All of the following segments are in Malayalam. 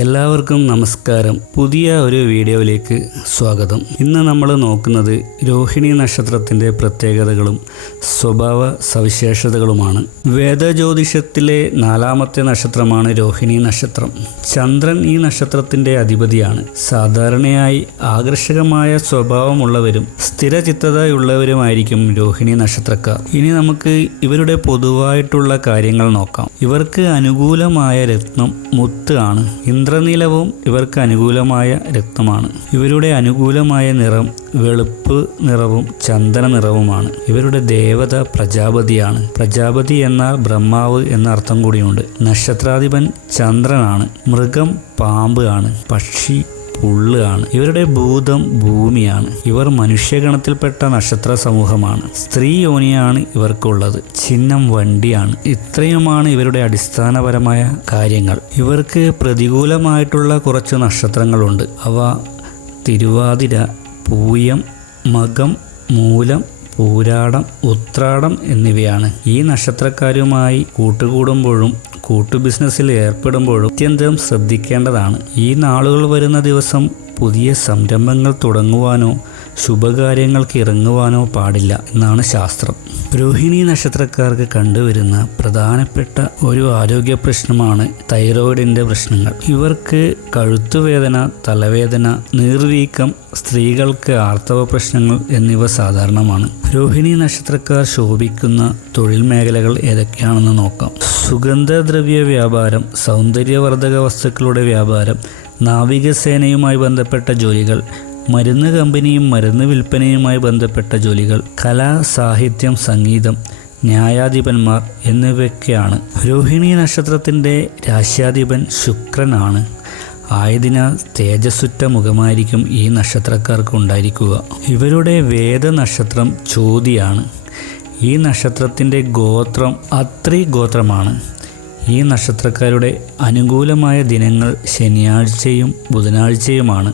എല്ലാവർക്കും നമസ്കാരം. പുതിയ ഒരു വീഡിയോയിലേക്ക് സ്വാഗതം. ഇന്ന് നമ്മൾ നോക്കുന്നത് രോഹിണി നക്ഷത്രത്തിൻ്റെ പ്രത്യേകതകളും സ്വഭാവ സവിശേഷതകളുമാണ്. വേദജ്യോതിഷത്തിലെ 4ാമത്തെ നക്ഷത്രമാണ് രോഹിണി നക്ഷത്രം. ചന്ദ്രൻ ഈ നക്ഷത്രത്തിൻ്റെ അധിപതിയാണ്. സാധാരണയായി ആകർഷകമായ സ്വഭാവമുള്ളവരും സ്ഥിരചിത്തതയുള്ളവരുമായിരിക്കും രോഹിണി നക്ഷത്രക്കാർ. ഇനി നമുക്ക് ഇവരുടെ പൊതുവായിട്ടുള്ള കാര്യങ്ങൾ നോക്കാം. ഇവർക്ക് അനുകൂലമായ രത്നം മുത്ത് ആണ്. ഇന്ദ്രനീലവും ഇവർക്ക് അനുകൂലമായ രത്നമാണ്. ഇവരുടെ അനുകൂലമായ നിറം വെളുപ്പ് നിറവും ചന്ദന നിറവുമാണ്. ഇവരുടെ ദേവത പ്രജാപതിയാണ്. പ്രജാപതി എന്നാൽ ബ്രഹ്മാവ് എന്ന അർത്ഥം കൂടിയുണ്ട്. നക്ഷത്രാധിപൻ ചന്ദ്രനാണ്. മൃഗം പാമ്പ് ആണ്. പക്ഷി പുല്ല് ആണ്. ഇവരുടെ ഭൂതം ഭൂമിയാണ്. ഇവർ മനുഷ്യഗണത്തിൽപ്പെട്ട നക്ഷത്ര സമൂഹമാണ്. സ്ത്രീ യോനിയാണ് ഇവർക്കുള്ളത്. ചിഹ്നം വണ്ടിയാണ്. ഇത്രയുമാണ് ഇവരുടെ അടിസ്ഥാനപരമായ കാര്യങ്ങൾ. ഇവർക്ക് പ്രതികൂലമായിട്ടുള്ള കുറച്ച് നക്ഷത്രങ്ങളുണ്ട്. അവ തിരുവാതിര, പൂയം, മകം, മൂലം, പൂരാടം, ഉത്രാടം എന്നിവയാണ്. ഈ നക്ഷത്രക്കാരുമായി കൂട്ടുകൂടുമ്പോഴും കൂട്ടു ബിസിനസ്സിൽ ഏർപ്പെടുമ്പോഴും അത്യന്തം ശ്രദ്ധിക്കേണ്ടതാണ്. ഈ നാളുകൾ വരുന്ന ദിവസം പുതിയ സംരംഭങ്ങൾ തുടങ്ങുവാനോ ശുഭകാര്യങ്ങൾക്ക് ഇറങ്ങുവാനോ പാടില്ല എന്നാണ് ശാസ്ത്രം. രോഹിണി നക്ഷത്രക്കാർക്ക് കണ്ടുവരുന്ന പ്രധാനപ്പെട്ട ഒരു ആരോഗ്യ പ്രശ്നമാണ് തൈറോയിഡിൻ്റെ പ്രശ്നങ്ങൾ. ഇവർക്ക് കഴുത്തുവേദന, തലവേദന, നീർവീക്കം, സ്ത്രീകൾക്ക് ആർത്തവ പ്രശ്നങ്ങൾ എന്നിവ സാധാരണമാണ്. രോഹിണി നക്ഷത്രക്കാർ ശോഭിക്കുന്ന തൊഴിൽ മേഖലകൾ ഏതൊക്കെയാണെന്ന് നോക്കാം. സുഗന്ധദ്രവ്യ വ്യാപാരം, സൗന്ദര്യവർദ്ധക വസ്തുക്കളുടെ വ്യാപാരം, നാവികസേനയുമായി ബന്ധപ്പെട്ട ജോലികൾ, മരുന്ന് കമ്പനിയും മരുന്ന് വിൽപ്പനയുമായി ബന്ധപ്പെട്ട ജോലികൾ, കല, സാഹിത്യം, സംഗീതം, ന്യായാധിപന്മാർ എന്നിവയൊക്കെയാണ്. രോഹിണി നക്ഷത്രത്തിൻ്റെ രാശ്യാധിപൻ ശുക്രനാണ്. ആയതിനാൽ തേജസ്സുറ്റ മുഖമായിരിക്കും ഈ നക്ഷത്രക്കാർക്ക് ഉണ്ടായിരിക്കുക. ഇവരുടെ വേദനക്ഷത്രം ചോതിയാണ്. ഈ നക്ഷത്രത്തിൻ്റെ ഗോത്രം അത്രി ഗോത്രമാണ്. ഈ നക്ഷത്രക്കാരുടെ അനുകൂലമായ ദിനങ്ങൾ ശനിയാഴ്ചയും ബുധനാഴ്ചയുമാണ്.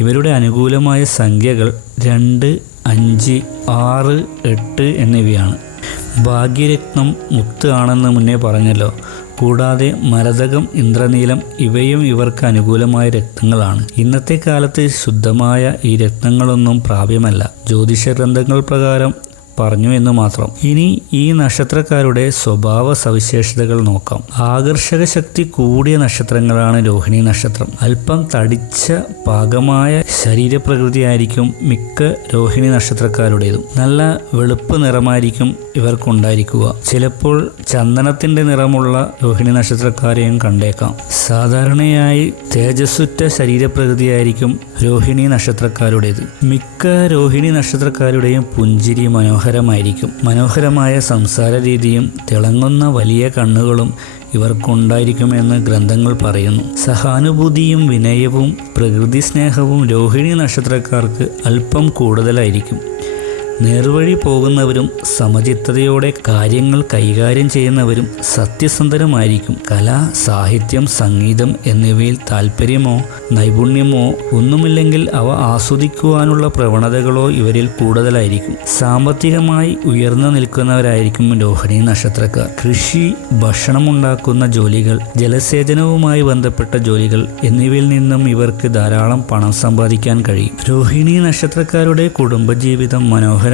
ഇവരുടെ അനുകൂലമായ സംഖ്യകൾ 2, 5, 6, 8 എന്നിവയാണ്. ഭാഗ്യരത്നം മുത്ത് ആണെന്ന് മുന്നേ പറഞ്ഞല്ലോ. കൂടാതെ മരതകം, ഇന്ദ്രനീലം ഇവയും ഇവർക്ക് അനുകൂലമായ രത്നങ്ങളാണ്. ഇന്നത്തെ കാലത്ത് ശുദ്ധമായ ഈ രത്നങ്ങളൊന്നും പ്രാപ്യമല്ല. ജ്യോതിഷ ഗ്രന്ഥങ്ങൾ പ്രകാരം പറഞ്ഞു എന്ന് മാത്രം. ഇനി ഈ നക്ഷത്രക്കാരുടെ സ്വഭാവ സവിശേഷതകൾ നോക്കാം. ആകർഷക ശക്തി കൂടിയ നക്ഷത്രങ്ങളാണ് രോഹിണി നക്ഷത്രം. അല്പം തടിച്ച പാകമായ ശരീരപ്രകൃതിയായിരിക്കും മിക്ക രോഹിണി നക്ഷത്രക്കാരുടേതും. നല്ല വെളുപ്പ് നിറമായിരിക്കും ഇവർക്കുണ്ടായിരിക്കുക. ചിലപ്പോൾ ചന്ദനത്തിന്റെ നിറമുള്ള രോഹിണി നക്ഷത്രക്കാരെയും കണ്ടേക്കാം. സാധാരണയായി തേജസ്സുറ്റ ശരീരപ്രകൃതിയായിരിക്കും രോഹിണി നക്ഷത്രക്കാരുടേത്. മിക്ക രോഹിണി നക്ഷത്രക്കാരുടെയും പുഞ്ചിരി മനോഹരമായിരിക്കും. മനോഹരമായ സംസാര രീതിയും തിളങ്ങുന്ന വലിയ കണ്ണുകളും ഇവർക്കുണ്ടായിരിക്കുമെന്ന് ഗ്രന്ഥങ്ങൾ പറയുന്നു. സഹാനുഭൂതിയും വിനയവും പ്രകൃതി സ്നേഹവും രോഹിണി നക്ഷത്രക്കാർക്ക് അല്പം കൂടുതലായിരിക്കും. നേർവഴി പോകുന്നവരും സമചിത്തതയോടെ കാര്യങ്ങൾ കൈകാര്യം ചെയ്യുന്നവരും സത്യസന്ധരുമായിരിക്കും. കല, സാഹിത്യം, സംഗീതം എന്നിവയിൽ താല്പര്യമോ നൈപുണ്യമോ ഒന്നുമില്ലെങ്കിൽ അവ ആസ്വദിക്കുവാനുള്ള പ്രവണതകളോ ഇവരിൽ കൂടുതലായിരിക്കും. സാമ്പത്തികമായി ഉയർന്നു നിൽക്കുന്നവരായിരിക്കും രോഹിണി നക്ഷത്രക്കാർ. കൃഷി, ഭക്ഷണമുണ്ടാക്കുന്ന ജോലികൾ, ജലസേചനവുമായി ബന്ധപ്പെട്ട ജോലികൾ എന്നിവയിൽ നിന്നും ഇവർക്ക് ധാരാളം പണം സമ്പാദിക്കാൻ കഴിയും. രോഹിണി നക്ഷത്രക്കാരുടെ കുടുംബജീവിതം മനോഹരമായിരിക്കും.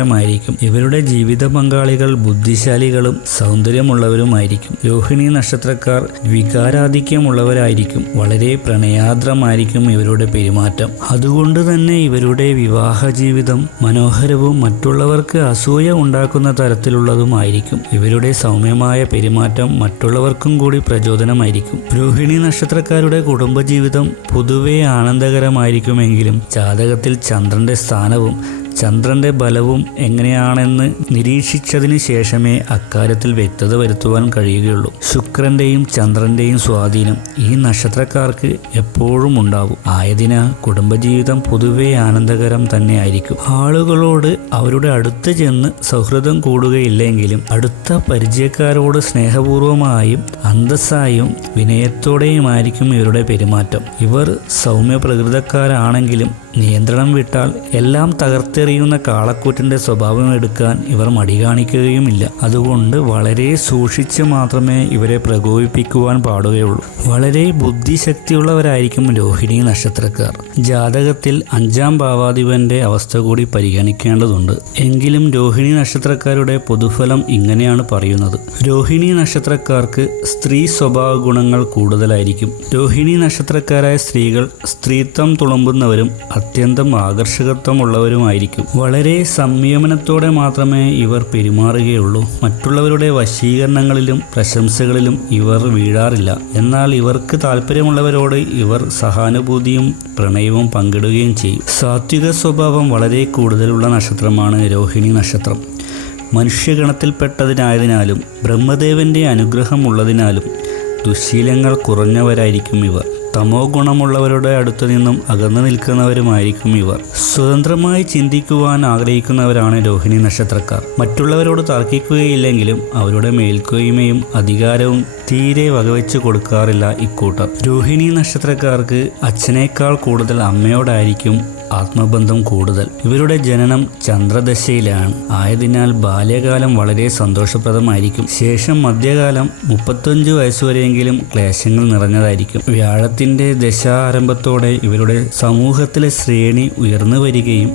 ഇവരുടെ ജീവിത പങ്കാളികൾ ബുദ്ധിശാലികളും സൗന്ദര്യമുള്ളവരുമായിരിക്കും. രോഹിണി നക്ഷത്രക്കാർ വികാരാധിക്യമുള്ളവരായിരിക്കും. വളരെ പ്രണയാർദ്രമായിരിക്കും ഇവരുടെ പെരുമാറ്റം. അതുകൊണ്ട് തന്നെ ഇവരുടെ വിവാഹ ജീവിതം മനോഹരവും മറ്റുള്ളവർക്ക് അസൂയ ഉണ്ടാക്കുന്ന തരത്തിലുള്ളതുമായിരിക്കും. ഇവരുടെ സൗമ്യമായ പെരുമാറ്റം മറ്റുള്ളവർക്കും കൂടി പ്രചോദനമായിരിക്കും. രോഹിണി നക്ഷത്രക്കാരുടെ കുടുംബജീവിതം പൊതുവെ ആനന്ദകരമായിരിക്കുമെങ്കിലും ജാതകത്തിൽ ചന്ദ്രന്റെ സ്ഥാനവും ചന്ദ്രന്റെ ബലവും എങ്ങനെയാണെന്ന് നിരീക്ഷിച്ചതിന് ശേഷമേ അക്കാര്യത്തിൽ വ്യക്തത വരുത്തുവാൻ കഴിയുകയുള്ളൂ. ശുക്രന്റെയും ചന്ദ്രന്റെയും സ്വാധീനം ഈ നക്ഷത്രക്കാർക്ക് എപ്പോഴും ഉണ്ടാവും. ആയതിനാൽ കുടുംബജീവിതം പൊതുവെ ആനന്ദകരം തന്നെയായിരിക്കും. ആളുകളോട് അവരുടെ അടുത്ത് ചെന്ന് സൗഹൃദം കൂടുകയില്ലെങ്കിലും അടുത്ത പരിചയക്കാരോട് സ്നേഹപൂർവമായും അന്തസ്സായും വിനയത്തോടെയുമായിരിക്കും ഇവരുടെ പെരുമാറ്റം. ഇവർ സൗമ്യ പ്രകൃതക്കാരാണെങ്കിലും നിയന്ത്രണം വിട്ടാൽ എല്ലാം തകർത്തെറിയുന്ന തലക്കെറിയുന്ന കാളക്കൂറ്റിൻ്റെ സ്വഭാവം എടുക്കാൻ ഇവർ മടി കാണിക്കുകയുമില്ല. അതുകൊണ്ട് വളരെ സൂക്ഷിച്ച് മാത്രമേ ഇവരെ പ്രകോപിപ്പിക്കുവാൻ പാടുകയുള്ളൂ. വളരെ ബുദ്ധിശക്തിയുള്ളവരായിരിക്കും രോഹിണി നക്ഷത്രക്കാർ. ജാതകത്തിൽ 5-ാം ഭാവാധിപന്റെ അവസ്ഥ കൂടി പരിഗണിക്കേണ്ടതുണ്ട്. എങ്കിലും രോഹിണി നക്ഷത്രക്കാരുടെ പൊതുഫലം ഇങ്ങനെയാണ് പറയുന്നത്. രോഹിണി നക്ഷത്രക്കാർക്ക് സ്ത്രീ സ്വഭാവ ഗുണങ്ങൾ കൂടുതലായിരിക്കും. രോഹിണി നക്ഷത്രക്കാരായ സ്ത്രീകൾ സ്ത്രീത്വം തുളുമ്പുന്നവരും അത്യന്തം ആകർഷകത്വമുള്ളവരുമായിരിക്കും. വളരെ സംയമനത്തോടെ മാത്രമേ ഇവർ പെരുമാറുകയുള്ളൂ. മറ്റുള്ളവരുടെ വശീകരണങ്ങളിലും പ്രശംസകളിലും ഇവർ വീഴാറില്ല. എന്നാൽ ഇവർക്ക് താല്പര്യമുള്ളവരോട് ഇവർ സഹാനുഭൂതിയും പ്രണയവും പങ്കിടുകയും ചെയ്യും. സാത്വിക സ്വഭാവം വളരെ കൂടുതലുള്ള നക്ഷത്രമാണ് രോഹിണി നക്ഷത്രം. മനുഷ്യഗണത്തിൽപ്പെട്ടതിനായതിനാലും ബ്രഹ്മദേവന്റെ അനുഗ്രഹം ഉള്ളതിനാലും ദുശ്ശീലങ്ങൾ കുറഞ്ഞവരായിരിക്കും ഇവർ. തമോ ഗുണമുള്ളവരുടെ അടുത്തു നിന്നും അകന്നു നിൽക്കുന്നവരുമായിരിക്കും ഇവർ. സ്വതന്ത്രമായി ചിന്തിക്കുവാൻ ആഗ്രഹിക്കുന്നവരാണ് രോഹിണി നക്ഷത്രക്കാർ. മറ്റുള്ളവരോട് തർക്കിക്കുകയില്ലെങ്കിലും അവരുടെ മേൽക്കോയ്മയും അധികാരവും തീരെ വകവെച്ച് കൊടുക്കാറില്ല ഇക്കൂട്ടർ. രോഹിണി നക്ഷത്രക്കാർക്ക് അച്ഛനേക്കാൾ കൂടുതൽ അമ്മയോടായിരിക്കും ആത്മബന്ധം കൂടുതൽ. ഇവരുടെ ജനനം ചന്ദ്രദശയിലാണ്. ആയതിനാൽ ബാല്യകാലം വളരെ സന്തോഷപ്രദമായിരിക്കും. ശേഷം മധ്യകാലം 35 വയസ്സുവരെയെങ്കിലും ക്ലേശങ്ങൾ നിറഞ്ഞതായിരിക്കും. വ്യാഴത്തിന്റെ ദശാരംഭത്തോടെ ഇവരുടെ സമൂഹത്തിലെ ശ്രേണി ഉയർന്നു വരികയും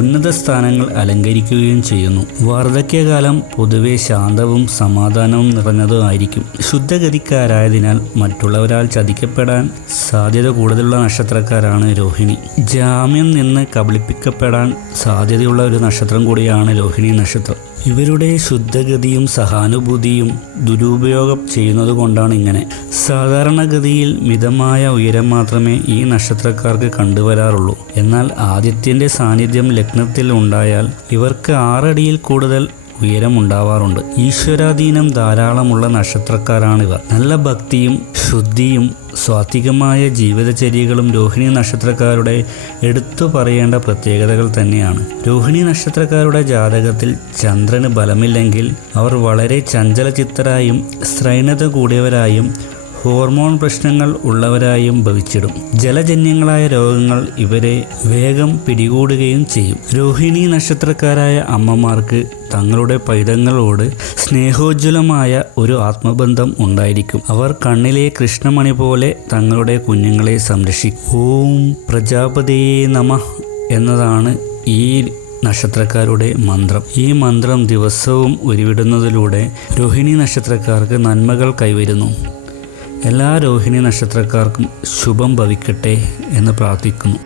ഉന്നത സ്ഥാനങ്ങൾ അലങ്കരിക്കുകയും ചെയ്യുന്നു. വാർദ്ധക്യകാലം പൊതുവെ ശാന്തവും സമാധാനവും നിറഞ്ഞതുമായിരിക്കും. ശുദ്ധഗതിക്കാരായതിനാൽ മറ്റുള്ളവരാൽ ചതിക്കപ്പെടാൻ സാധ്യത കൂടുതലുള്ള നക്ഷത്രക്കാരാണ് രോഹിണി. ജാമ്യം നിന്ന് കബളിപ്പിക്കപ്പെടാൻ സാധ്യതയുള്ള ഒരു നക്ഷത്രം കൂടിയാണ് രോഹിണി നക്ഷത്രം. ഇവരുടെ ശുദ്ധഗതിയും സഹാനുഭൂതിയും ദുരുപയോഗം ചെയ്യുന്നത് കൊണ്ടാണ് ഇങ്ങനെ. സാധാരണഗതിയിൽ മിതമായ ഉയരം മാത്രമേ ഈ നക്ഷത്രക്കാർക്ക് കണ്ടുവരാറുള്ളൂ. എന്നാൽ ആദിത്യന്റെ സാന്നിധ്യം ലഗ്നത്തിൽ ഉണ്ടായാൽ ഇവർക്ക് 6 അടിയിൽ കൂടുതൽ ഉയരമുണ്ടാവാറുണ്ട്. ഈശ്വരാധീനം ധാരാളമുള്ള നക്ഷത്രക്കാരാണിവർ. നല്ല ഭക്തിയും ശുദ്ധിയും സ്വാത്വികമായ ജീവിതചര്യകളും രോഹിണി നക്ഷത്രക്കാരുടെ എടുത്തു പറയേണ്ട പ്രത്യേകതകൾ തന്നെയാണ്. രോഹിണി നക്ഷത്രക്കാരുടെ ജാതകത്തിൽ ചന്ദ്രന് ബലമില്ലെങ്കിൽ അവർ വളരെ ചഞ്ചലചിത്തരായും സ്ത്രൈണത കൂടിയവരായും ഹോർമോൺ പ്രശ്നങ്ങൾ ഉള്ളവരായും ഭവിച്ചിടും. ജലജന്യങ്ങളായ രോഗങ്ങൾ ഇവരെ വേഗം പിടികൂടുകയും ചെയ്യും. രോഹിണി നക്ഷത്രക്കാരായ അമ്മമാർക്ക് തങ്ങളുടെ പൈതങ്ങളോട് സ്നേഹോജ്വലമായ ഒരു ആത്മബന്ധം ഉണ്ടായിരിക്കും. അവർ കണ്ണിലെ കൃഷ്ണമണി പോലെ തങ്ങളുടെ കുഞ്ഞുങ്ങളെ സംരക്ഷിക്കും. ഓം പ്രജാപതിയേ നമഃ എന്നതാണ് ഈ നക്ഷത്രക്കാരുടെ മന്ത്രം. ഈ മന്ത്രം ദിവസവും ഉരുവിടുന്നതിലൂടെ രോഹിണി നക്ഷത്രക്കാർക്ക് നന്മകൾ കൈവരുന്നു. എല്ലാ രോഹിണി നക്ഷത്രക്കാർക്കും ശുഭം ഭവിക്കട്ടെ എന്ന് പ്രാർത്ഥിക്കുന്നു.